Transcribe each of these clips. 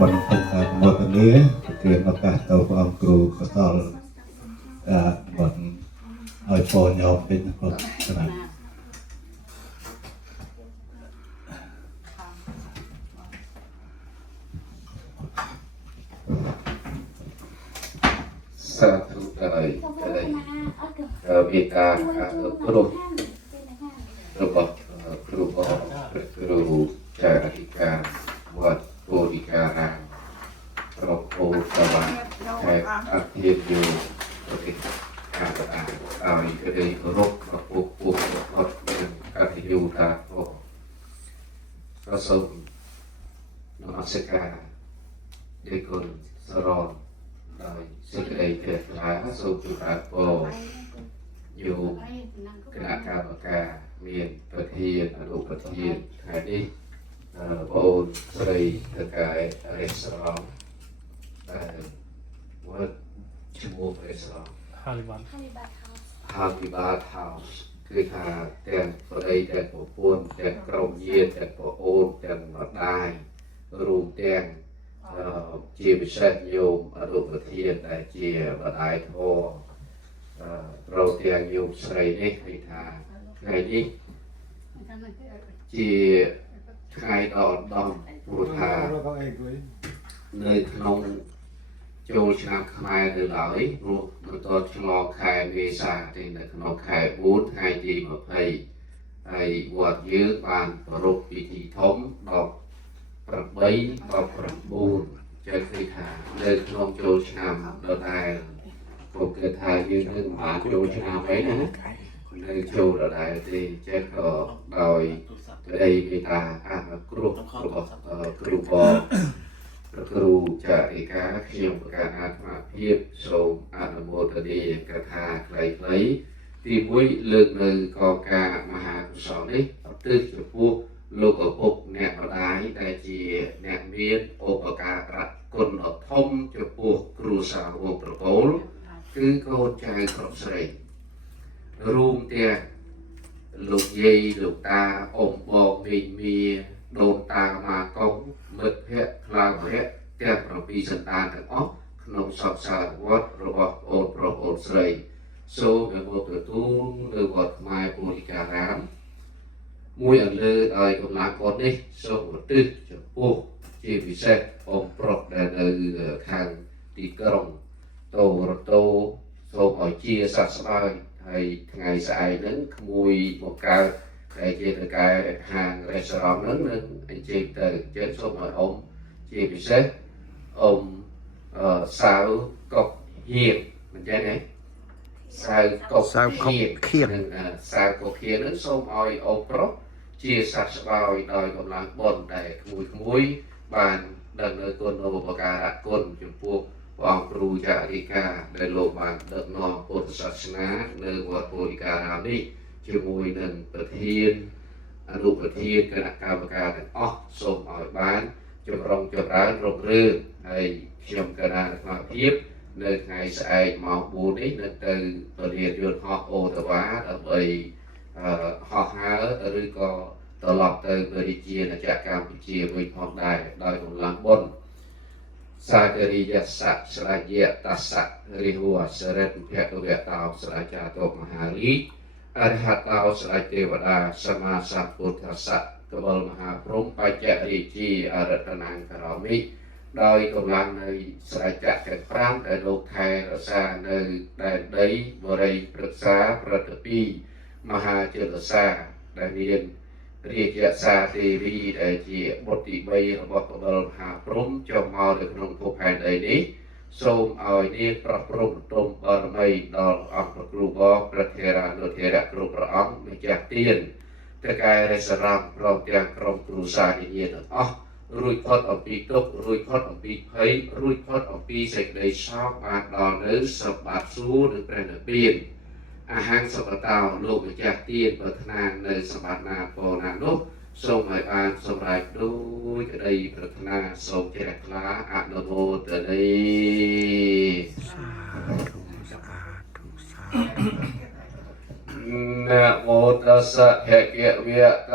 Mình thành một cái lứa thực hiện một cái tàu của cừu có tàu mình hơi phô nhau bên một cái này sa thu đời việt ta cừu cừu trời cả buat Bodhikara Roko Sawa Thẹp Ác Thiên Dù Cái Cả Tạ Tào Ý Cái Đây Rốc Và Phục Phục Phật Các Thị Dù Ta Phổ Có Sông Nó Sẽ Cả Đề Côn Sà Ròn Đời Sẽ Cái Đây Thẹp Lá Sông Chủ Tạ Phổ Dù Cái Nạ Ca Bà Ca Miền Phật Hiền Ở Độ Phật Hiền Thái Đi Bộ Sri Thực Cái Restaurant What Chumuk Restaurant Halibat House គឺថាទាំងប្តីទាំងប្រពន្ធទាំងក្រុមញាតិទាំងប្អូនទាំងម្ដាយរួមទាំងជាពិសេសញោមអនុប្រធានដែលជាម្ដាយធម៌ប្រោទាំងញោមស្រីនេះគឺថាថ្ងៃនេះជាថ្ងៃដ៏ឧត្តមព្រោះថានៅក្នុងចូលឆ្នាំខ្មែរនៅឡើយព្រោះបន្តឆ្លងខែមេសាទេនៅក្នុងខែ4ថ្ងៃទី20ហើយវត្តយើងបានប្រារព្ធពិធីធំ18 19ចឹងគឺថានៅក្នុងចូលឆ្នាំដដែលผมគិតថាយើងនឹងបានចូលឆ្នាំអីណានៅចូលដដែលទេចេះក៏ដោយក្តីមេត្តាអនុគ្រោះរបស់គ្រូបងគ្រូចារិកាខ្ញុំប្រកាសអាត្មាភាពសូមអនុមោទនាកថាខ្លីៗទី1លើកនៅកងការមហាកុសលនេះឧទ្ទិសចំពោះលោកឪពុកអ្នកម្ដាយដែលជាអ្នកមានឧបការៈគុណដ៏ធំចំពោះគ្រួសារវងប្រកូលគឺកូនចៅគ្រប់ស្រីរួមទាំងលោកយាយលោកតាអ៊ំបងមីងមាដូនតាម៉ាកុងមិត្តភ័ក្តិខ្លាំងភ័ក្តិទាំង7សន្តានទាំងអស់ក្នុងសពសាវត្តរបស់អូនប្រុសអូនស្រីសូមឲ្យមកទទួលនៅវត្តខ្មែរពុរិការាមមួយអន្លើដោយកម្លាំងគាត់នេះសូមឧទ្ទិសចំពោះជាពិសេសអ៊ំប្រុសដែលនៅខាងទីក្រុងតូរតូសូមឲ្យជាសះស្បើយហើយថ្ងៃស្អែកហ្នឹងក្មួយមកកើតដែលជាតកែហាងរេស្តូរ៉ង់ហ្នឹងនឹងអញ្ជើញទៅអញ្ចឹងសូមឲ្យអ៊ំជាពិសេសអ៊ំសាវកុកហៀងមិនចឹងទេសាវកុកហៀងសាវកុកហៀងហ្នឹងសូមឲ្យអ៊ំប្រុសជាសះស្បើយដោយកម្លាំងបុណ្យដែលក្មួយបានដឹងនៅគុណឧបការៈគុណចំពោះព បងគ្រូចារិកាដែលលោកបានដឹកនាំពុទ្ធសាសនានៅវត្តពោធិការាមនេះជាមួយនឹងប្រធានអនុប្រធានគណៈកម្មការទាំងអស់សូមឲ្យបានចម្រុងចម្រើនរុងរឿងហើយខ្ញុំកណាអាត្មាភាពនៅថ្ងៃស្អែកម៉ោង 4 នេះនឹងទៅពលានយន្តហោះអូតាវ៉ាដើម្បីហោះហើរឬក៏ត្រឡប់ទៅរាជាណាចក្រកម្ពុជាវិញផងដែរដោយកម្លាំងបុណ្យសាគរិយស័កស្រយៈតសៈរិហួសរិទ្ធភគវៈតោស្រ័យចាតោមហារីអរហតោស្រ័យទេវតាសម្មាសម្ពុទ្ធស្សៈកបលមហាព្រហ្មបច្ចរាជាអរតនាង្ករមិដោយកម្លាំងនៃស្រ័យចក្រទាំង5ដែលលោកខែរក្សានៅដែនដីបរិយព្រឹក្សាប្រតិពីមហាជលសាដែលមានរាជសាទេវីដែលជាបុត្រទី3របស់កបលមហាព្រហ្មចុះមកនៅក្នុងភពផែនដីនេះសូមឲ្យនាងប្រព្រឹត្តទុំបរមីដល់អង្គគ្រូបព្រះធេរានុធេរៈគ្រប់ព្រះអង្គម្ចាស់ទានតកែរិសរំព្រមទាំងក្រុមគ្រូសាធារណៈទាំងអស់រួចផុតអំពីទុក្ខរួចផុតអំពីភ័យរួចផុតអំពីសេចក្តីសោកបានដល់នៅសម្បត្តិសួគ៌និងព្រះនិព្វានអាហាងសពតោលោកម្ចាស់ទានប្រាថ្នានៅសម្បត្តិណាពរណានោះសូមឲ្យបានសម្រេចដោយក្តីប្រាថ្នាសូមជ្រះថ្លាអនុមោទនីนะโมตัสสะภะคะวะโต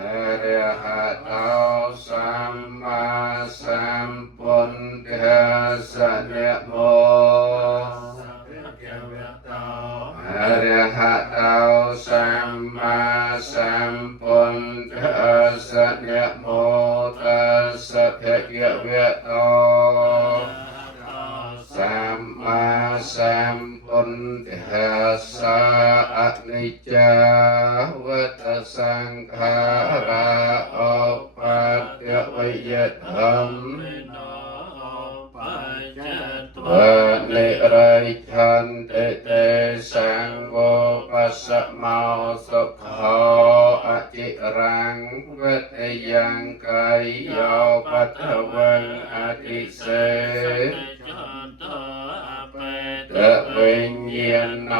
อะระหะโตสัมมาสัมพุทธัสสะนะโมอะระหะโตสัมมาสัมพุทธัสสะนะโมตัสสะภะคะวะโตสัมมาสัมพุทธัสสะอนิจจาวัฏสังขาราอุปัฏฐวิยธรรมวะนิรัยชันเตสังโฆปัสสะโมสุขโขอจิรังเวทยังกายโยปัทวังอติเสตะวิญญาณโน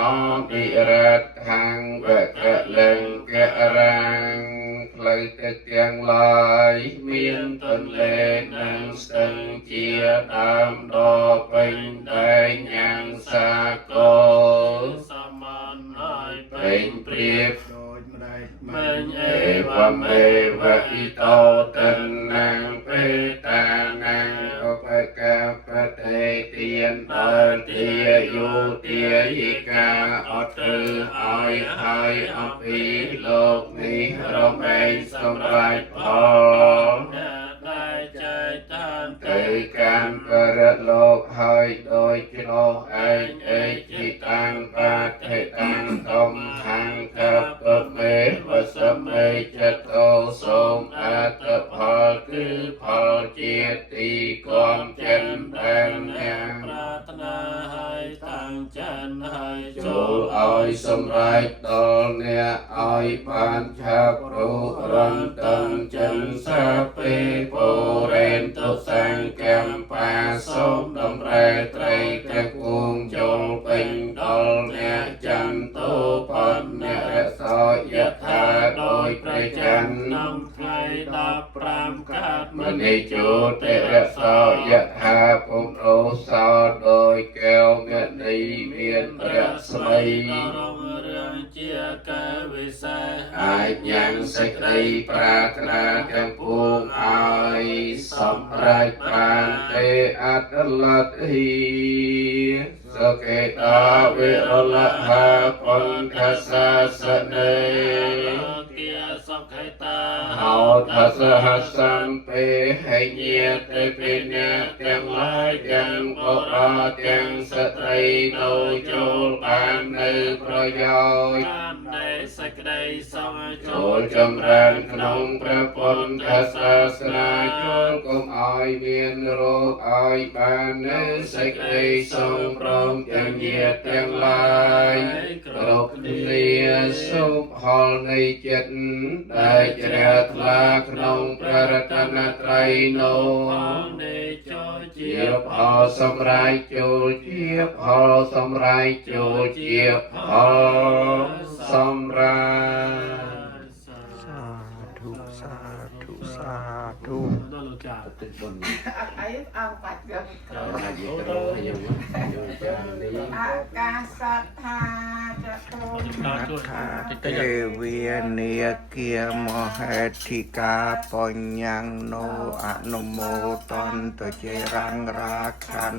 ปิรัตถังวะกะลังกะรังផ្លូវទឹកទាំងឡាយមានទន្លេនិងស្ទឹងជាដើមដ៏ពេញតែងយ៉ាងសាគរសមហើយពេញព្រៀបដោយម្ដេចមិញអេវមេវៈឥតោតនាងបេតានាងឧបកាបតេទានដល់ទាយុទាយិកាអត់ធ្វើឲ្យហើយអំពីលោកនេះរមែងសម្រេចផលដែលចែកតានទៅកាន់បរិលោកហើយដោយជ្រោះឯងអេចិតាំងបាថេតាំងតំខាងកបមេវសមេចិត្តោសូមអត្តផលគឺផលជាទីគំចិនដែលអ្នកប្រាថ្នាឲ្យតាំងចិនឲ្យចូលឲ្យសម្រេចដល់អ្នកឲ្យបានឆាប់រូរន្តឹងចិនសាពេពោរេនទុសង្កម្មបាសូមដំរែត្រីទាំងពួងចូលពេញដល់អ្នកចន្ទោបអ្នករសោយថាដោយព្រះច័ន្ទក្នុងថ្ងៃ15កើតមនិជោតិរសោយថាពុំអូសោដោយកែវមេនីមានព្រះស្មីរងរឿងជាកាវិសេសអាចញ៉ាំងសេចក្តីប្រាថ្នាទាំងពួងឲ្យសម្រេចបានទេអត្តលទ្ធិសុខេតាវិរលហាពុទ្ធសាសនេគាសុខេតាហោទសហសំពេហិញាទេពិញ្ញាទាំងឡាយទាំងបុរសទាំងស្ត្រីនៅចូលបាននៅប្រយោជន៍នៃសេចក្តីសង្ឃចូលចម្រើនក្នុងព្រះពុទ្ធសាសនាចូលកុំឲ្យមានរោគឲ្យបាននៅសេចក្តីសង្ព្រមទាំងញាតិទាំងឡាយគ្រប់គ្នាសូមផលនៃចិត្តដែលជ្រះថ្លាក្នុងព្រះរតនត្រ័យនោះនៃចូលជា ជាផលសម្រេចចូលជាផលសម្រេចចូលជាផលសម្រេចសាធុសាធុសាធុ ដល់លោកចា ទៅបុណ្យ អីអើបាច់យក ហើយយកទៅយើងយកចាននេះ អាកាសថាចតុ តាម นั ជួយ ทธา តិច เท តិច วีเนียเกียมเหติกาปัญญังโนอนุโมตันตเจรังราคัน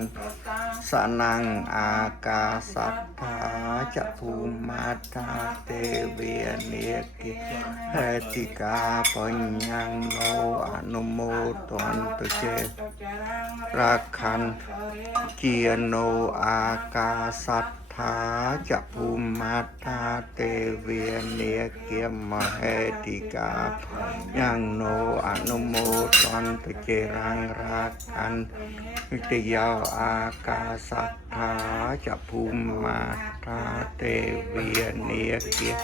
สนังอากาสัทธาจะภูมาตาเทวีเนียเกียเหติกาปัญญังโนอนุโมตันตเจราคันเกียโนอากาสัทธาจะภูมาตาเตเวียเนียเกียมเหติกายังโนอนุโมตันตเจรังรักขันติยาอากาสัทธาจะภูมาตาเตเวียเนียเกีย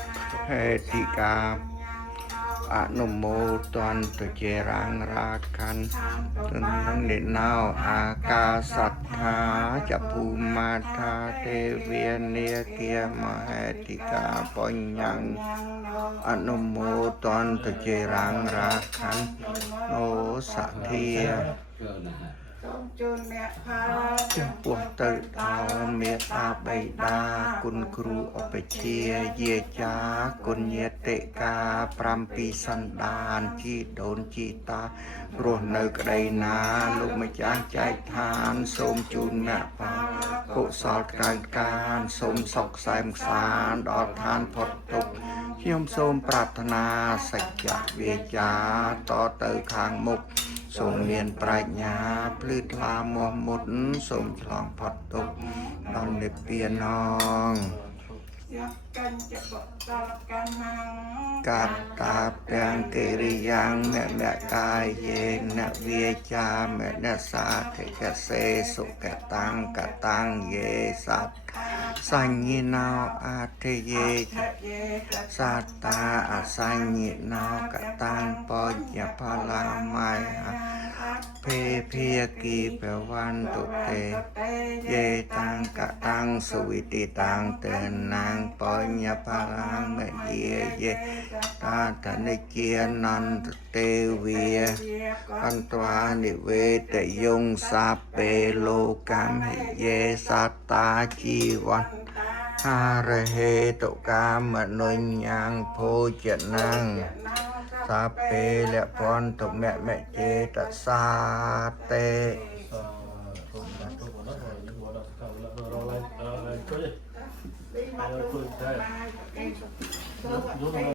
เหติกาอนุโมตันตเจรังรักขันนังเดนาวอากาสัทธาจะภูมาตาเตเวียเนียเกียมเหติกาปัญญังอนุโมตันตเจรังรักขันโอสัทเทีย សូមជូនអ្នកផល ចំពោះទៅដល់មេត្តាបិតាគុណគ្រូឧបជាយាចាគុណញាតិកា7សន្តានជីដូនជីតារស់នៅក្តីណាលោកម្ចាស់ចែកឋានសូមជូនអ្នកផលកុសលក្រៅកានសូមសុខសែមសានដល់ឋានផុតទុក្ខខ្ញុំសូមប្រាថ្នាសច្ចៈវាចាតទៅខាងមុខសូមមានប្រាជ្ញាភ្លឺថ្លាមាស់មុតសូមឆ្លងផុតទុក្ខដល់និព្វានង យកកិញ្ចបុតលកណ្ណង កាតតាទាំងកិរិយ៉ាងមកាយេនវាចាមនសាធិកសេសុកតាំងកតាំងយេសត្វសញ្ញិណោអធិយេ យេត សត្តាអសញ្ញិណោកតាំងបញ្ញផលាមៃភេភាគីបវន្តុតេ តេ យេតាំងកតាំងសុវិតិតាំងតេណាងបញ្ញផលាមយាយេតាតនិជានន្តទេវា ជាក អន្ត្វានិវេតយងសាពេលោកម្មហិយេសត្តាជីវ័នហារហេតុកាមនុញ្ញងភោជនាង សាពេលពន្ធមមចេតសាតេ ពីមកទៅបាយគេសុខ